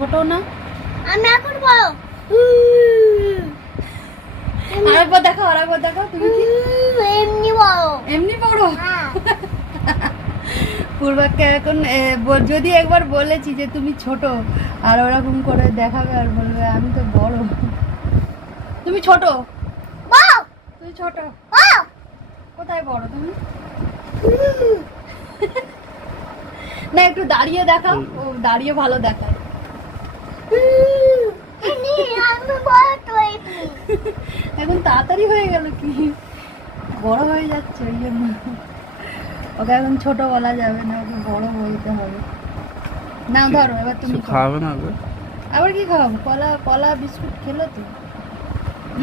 ছোট না আমি এখন বড় আরেকবার দেখো তুমি কি এমনি বড় এমনি বড় হ্যাঁ পূর্বাকে এখন যদি একবার বলেছি যে তুমি ছোট আর ওরকম করে দেখাবে আর বলবে আমি তো বড়। তুমি ছোট, বড় তুমি ছোট, বড় কোথায় বড় তুমি? না একটু দাঁড়িয়ে দেখাও, ও দাঁড়িয়ে ভালো দেখায়। আমি বড় তো এমনি এখন তাড়াতাড়ি হয়ে গেল কি, বড় হয়ে যাচ্ছে ওই জন্য ওকে এখন ছোট বলা যাবে না, ওকে বড় বলতে হবে। না ধরো এবার তুমি খাওয়াবে না আগে? আবার কি খাওয়াবো? কলা বিস্কুট খেলো তো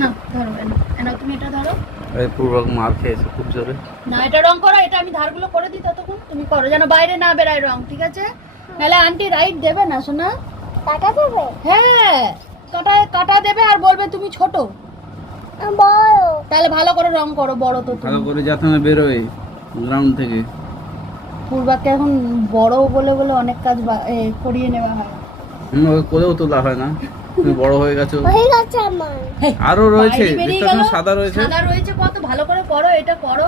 না। ধরো এনাও তুমি এটা ধরো। এই পূর্বক মার খেয়েছে খুব জোরে। না এটা রং করো, এটা আমি ধারগুলো করে দিই ততক্ষণ তুমি করো, যেন বাইরে না বেরায় রং, ঠিক আছে? নাহলে আন্টি রাইট দেবে না শোনা। টাকা দেবে হ্যাঁ কাটা দেবে আর বলবে তুমি ছোট। বড় তাহলে ভালো করে রং করো, বড় তো ভালো তুমি। করে যাতে না বেরোয় গ্রাউন্ড থেকে। পূর্বাকে এখন বড় বলে বলে অনেক কাজ করিয়ে নেওয়া হয়। ওকে কোলেও তোলা হয় না, তুমি বড় হয়ে গেছো। হয়ে গেছে আমার আরো রয়েছে, বাইরে বেরিয়ে দেখতে গেল, সাদা রয়েছে। সাদা রয়েছে কত, ভালো করে করো, এটা করো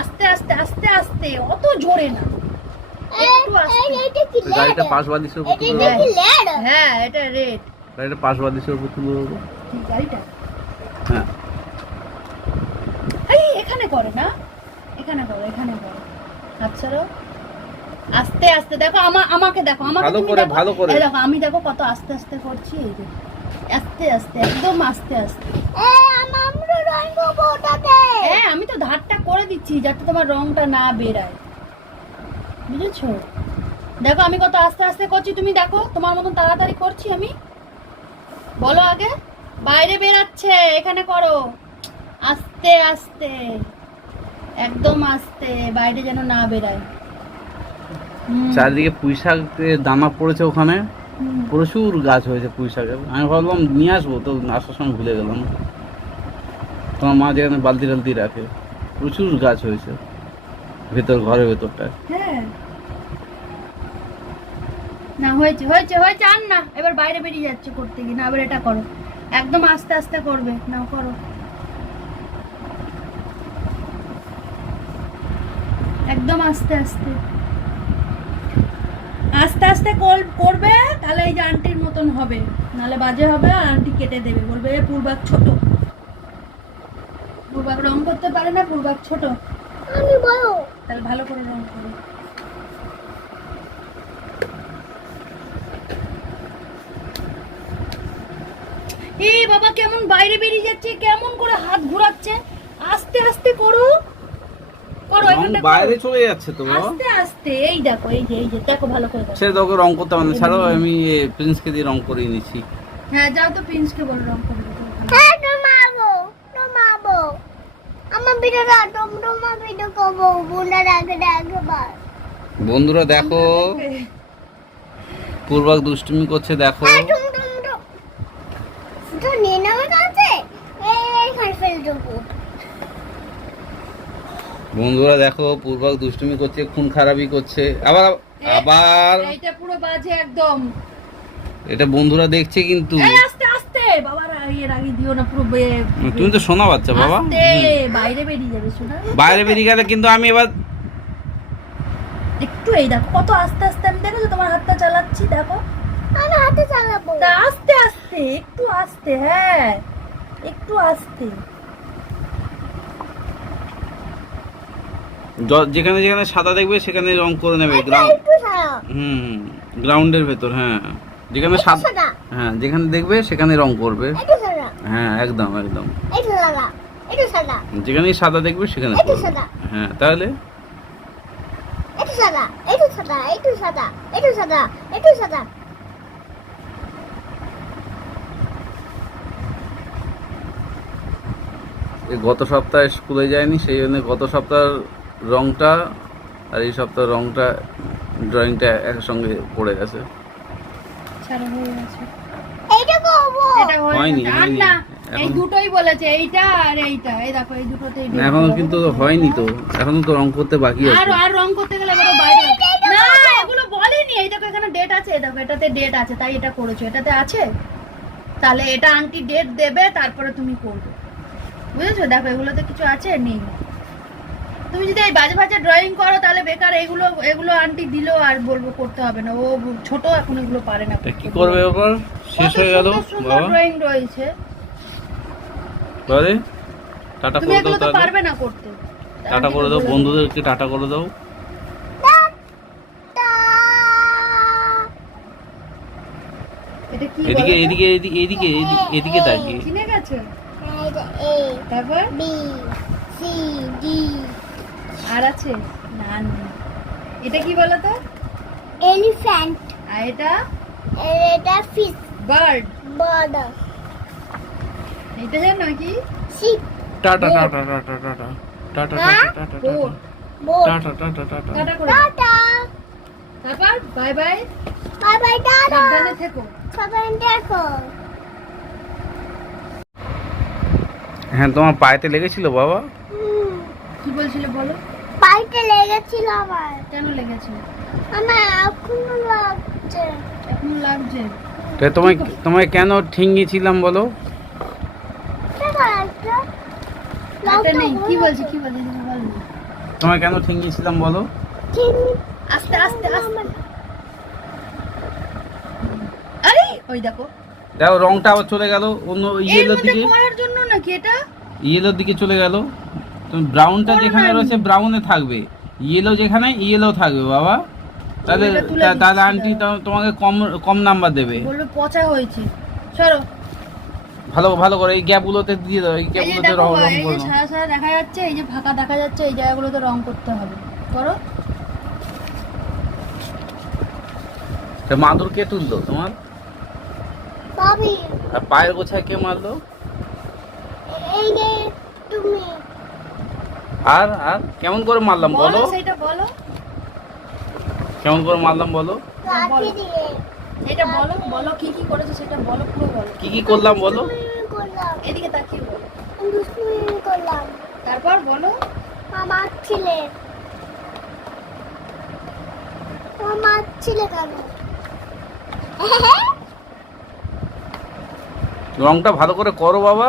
আস্তে আস্তে আস্তে আস্তে, অত জোরে না, একটু আস্তে। এইটা কি লেড গাড়িটা পাশ বাদিসের উপর তুলে এটা কি লেড হ্যাঁ এটা রেড। গাড়িটা পাশ বাদিসের উপর তুলে দেবো। ঠিক গাড়িটা হ্যাঁ এই এখানে করে না, এখানে করো, এখানে করো। আচ্ছা আস্তে আস্তে দেখো, আমাকে দেখো, আমাকে ভালো তুমি করে, দেখো, ভালো করে। এই দেখো আমি দেখো কত আস্তে আস্তে করছি, এই যে আস্তে আস্তে, একদম আস্তে আস্তে। আমরা রং করবো ওটাতে হ্যাঁ আমি তো ধারটা করে দিচ্ছি যাতে তোমার রংটা না বেরায়, বুঝেছো? দেখো আমি কত আস্তে আস্তে করছি, তুমি দেখো তোমার মতন তাড়াতাড়ি করছি আমি। বলো আগে, বাইরে বেরাচ্ছে, এখানে করো আস্তে আস্তে, একদম আস্তে, বাইরে যেন না বেরায়। চারিদিকে পুঁই শাকের দানা পড়েছে, ওখানে প্রচুর গাছ হয়েছে পুঁই শাকের। আমি ভাবলাম নিয়ে আসবো, তো আসার সময় ভুলে গেলাম। তোমার মা যেখানে বালতি টালতি রাখে, প্রচুর গাছ হয়েছে ভেতর, ঘরের ভেতরটায়। হ্যাঁ না হয়েছে হয়েছে হয়েছে, আর না, এবার বাইরে বেরিয়ে যাচ্ছে করতে গিয়ে। না এবার এটা করো, একদম আস্তে আস্তে করবে, না করো একদম আস্তে আস্তে আস্তে আস্তে করবে, তাহলে এই যে আন্টির মতন হবে, নাহলে বাজে হবে আর আন্টি কেটে দেবে, বলবে এ পূর্বাক ছোট, পূর্বাক রং করতে পারে না, পূর্বাক ছোট। আমি বড় তাহলে ভালো করে রং করো। এই বাবা কেমন বাইরে বেরিয়ে যাচ্ছে, কেমন করে হাত ঘোরাচ্ছে, আস্তে আস্তে করো করো, রং এখানটা বাইরে করো। চলে যাচ্ছে তো বাবা। আস্তে আস্তে, এই দেখো এই যে দেখো ভালো করে দেখো। সে তোকে রং করতে হবে না, ছাড়ো, আমি প্রিন্সকে দিয়ে রং করিয়ে নিচ্ছি। হ্যাঁ যাও তো প্রিন্সকে বল রং করে দিতে ওখানে। হ্যাঁ তোমাবো আমার ভিডিওটা তোমরা ভিডিও করবো বোনা রাখে একবার বন্ধুরা দেখো, পূর্বাক দুষ্টুমি করছে, দেখো। তো নিয়ে নেওয়ার কাছে এইখানে ফেলে দেবো বন্ধুরা দেখো, পূর্বাক দুষ্টুমি করছে, খুন খারাপি করছে, আবার আবার এইটা পুরো বাজে একদম। এটা বন্ধুরা দেখছে কিন্তু। এই আস্তে আস্তে বাবার ইয়ে রাগি দিও না, পুরো তুমি তো শোনা বাচ্চা বাবা। আস্তে, বাইরে বেরিয়ে যাবে শোনা। বাইরে বেরিয়ে গেলে কিন্তু আমি এবার একটু এই দেখো কত আস্তে আস্তে, আমি দেখো তোমার হাতটা চালাচ্ছি, দেখো আমি হাতে চালাবো তা আস্তে আস্তে, একটু আস্তে, হ্যাঁ একটু আস্তে। যেখানে যেখানে সাদা দেখবে সেখানে রং করে নেবে। একটু সারা গ্রাউন্ডের ভেতর, হ্যাঁ যেখানে সাদা, সাদা হ্যাঁ যেখানে দেখবে সেখানে রং করবে। একটু সাদা হ্যাঁ একদম একদম, একটু সাদা একটু সাদা যেখানে সাদা দেখবে সেখানে একটু করবে। সাদা হ্যাঁ তাহলে একটু সাদা একটু সাদা একটু সাদা একটু সাদা একটু সাদা এই গত সপ্তাহে স্কুলে যায়নি, সেই জন্য গত সপ্তাহের রংটা আর এই সপ্তাহের রংটা, ড্রয়িংটা একসঙ্গে পড়ে গেছে। ছাড়ো হয়ে গেছে, এইটা করবো এটা হয়ে হয়নি, গেছে। আর হয়নি। না এই এখন- দুটোই বলেছে, এইটা আর এইটা, এই দেখো এই দুটোতেই না, এখনো কিন্তু হয়নি তো, এখনো তো রং করতে বাকি আছে। আর রং করতে গেলে এবারে বাইরে, না এগুলো বলেনি। করিনি, এই দেখো এখানে ডেট আছে, এই দেখো এটাতে ডেট আছে, তাই এটা করেছো। এটাতে আছে, তাহলে এটা আন্টি ডেট দেবে, তারপরে তুমি করবে, বুঝেছো? দেখো এগুলোতে কিছু আছে, নেই। তুমি যদি এই বাজে বাজে ড্রয়িং করো তাহলে বেকার। এগুলো এগুলো আন্টি দিলো আর বলবো করতে হবে না, ও ছোট এখন এগুলো পারে না। তা কি করবে এবার? শেষ হয়ে গেল বাবা। ড্রয়িং রয়েছে, বাবা টাটা তুমি করে এগুলো দাও তো তাহলে। পারবে না করতে। টাটা করে দাও, বন্ধুদেরকে টাটা করে দাও। এটা কি এদিকে বলো তো? এদিকে এদিকে এদিকে এদিকে এদিকে তাকিয়ে। চিনে গেছো? এটা A তারপর B C D আর আছে না, নেই। এটা কি বলো তো? elephant আর এটা এটা fish বার্ড। bird এটা জানো কি? sheep tata tata tata tata tata হ্যাঁ? Tata tata boat. boat tata tata tata. Tata করে দাও। tata তারপর bye bye, bye bye tata সাবধানে থেকো। সবাই দেখো হ্যাঁ, তোমার পায়েতে লেগেছিল বাবা? কি বলছিলে বলো? পাইতে লেগেছিল আমার কেন লেগেছে? আমার এখনো লাগছে এখন লাগছে? তা তোমায় তোমায় কেন ঠেঙ্গিয়েছিলাম বলো? দেখা যাচ্ছে এটা নেই। কি বলছি কি বলছি তুমি বলো না। তোমায় কেন ঠেঙ্গিয়েছিলাম বলো? ঠিক আস্তে আস্তে আস্তে। আরে ওই দেখো, দেখো রংটা আবার চলে গেল অন্য এর ইয়েলোর মধ্যে দিকে। করার জন্য নাকি এটা? ইয়েলোর দিকে চলে গেল। তুমি ব্রাউনটা করো যেখানে না। রয়েছে ব্রাউনে থাকবে, ইয়েলো যেখানে ইয়েলো থাকবে বাবা। তাহলে এটা তুলে তাহলে দিচ্ছি আন্টি দাঁড়াও। তোমাকে কম কম নাম্বার দেবে। বললো পচা হয়েছে। সরো। ভালো ভালো করে এই গ্যাপগুলোতে দিয়ে দাও, এই এই যে গ্যাপগুলোতে দেখো, রং রং এই করে যে দাও। সাদা সাদা দেখা যাচ্ছে, এই যে ফাঁকা দেখা যাচ্ছে, এই জায়গাগুলোতে রং করতে হবে। করো। তা মাদুর কে তুললো তোমার? ভাবি আর পায়ের গোছায় কে মারলো? এই যে তুমি আর আর কেমন করে মারলাম বলো? বলো সেটা বলো। কেমন করে মারলাম বলো? লাঠি দিয়ে এটা বলো, বলো কি কি করেছো সেটা বলো, পুরো বলো। কি কি করলাম বলো? দুষ্টুমি করলাম এদিকে তাকিয়ে বলো। দুষ্টুমি করলাম তারপর বলো। আমার ছেলে কেন রংটা ভালো করে করো বাবা।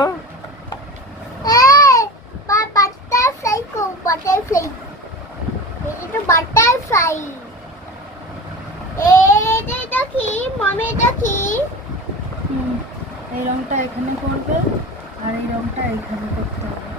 এই বাটারফ্লাই কো বাটারফ্লাই এটা বাটারফ্লাই এটা কি মামি এটা কি এই রংটা এখানে করবে আর এই রংটা এখানে করতে হবে।